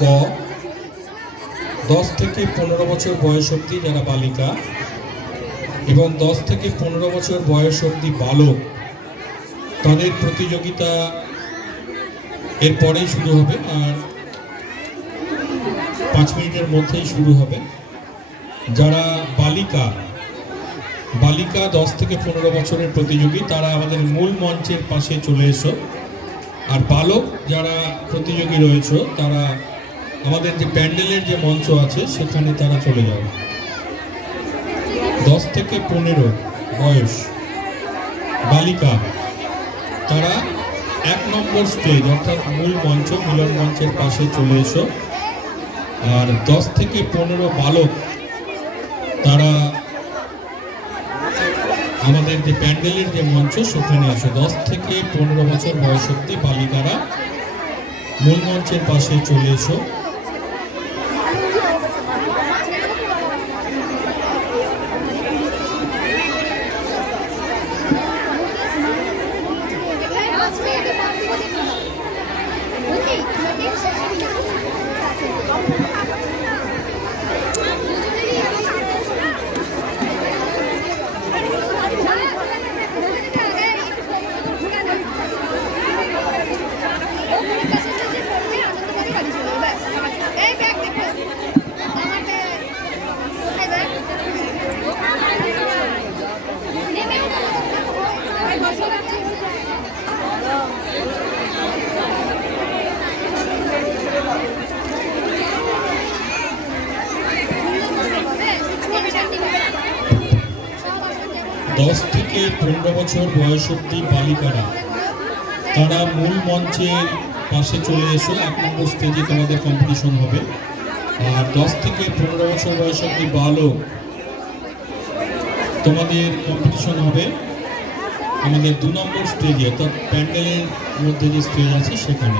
ক 10 থেকে 15 বছর বয়স অবধি যারা বালিকা এবং 10 থেকে 15 বছর বয়স অবধি বালক তাদের প্রতিযোগিতা এরপরেই শুরু হবে, আর 5 মিনিটের মধ্যেই শুরু হবে। যারা বালিকা 10 থেকে 15 বছরের প্রতিযোগী তারা আমাদের মূল মঞ্চের পাশে চলে এসো, আর বালক যারা প্রতিযোগী রয়েছে তারা আমাদের যে প্যান্ডেলের যে মঞ্চ আছে সেখানে তারা চলে যাবে। 10 থেকে 15 বয়স বালিকা তারা 1 নম্বর স্টেজ অর্থাৎ মূল মঞ্চ মিলন মঞ্চের পাশে চলে এসো, আর 10 থেকে 15 বালক তারা আমাদের যে প্যান্ডেলের যে মঞ্চ সেখানে এসো। 10 থেকে 15 বছর বয়স অবধি বালিকারা মূল মঞ্চের পাশে চলে এসো। দশ থেকে 15 বছর বয়স অবধি বালিকারা তারা মূল মঞ্চের পাশে চলে এসো। 1 নম্বর স্টেজে তোমাদের কম্পিটিশন হবে। আর 10 থেকে 15 বছর বয়স অবধি বালক তোমাদের কম্পিটিশন হবে আমাদের 2 নম্বর স্টেজে, অর্থাৎ প্যান্ডেলের মধ্যে যে স্টেজ আছে সেখানে।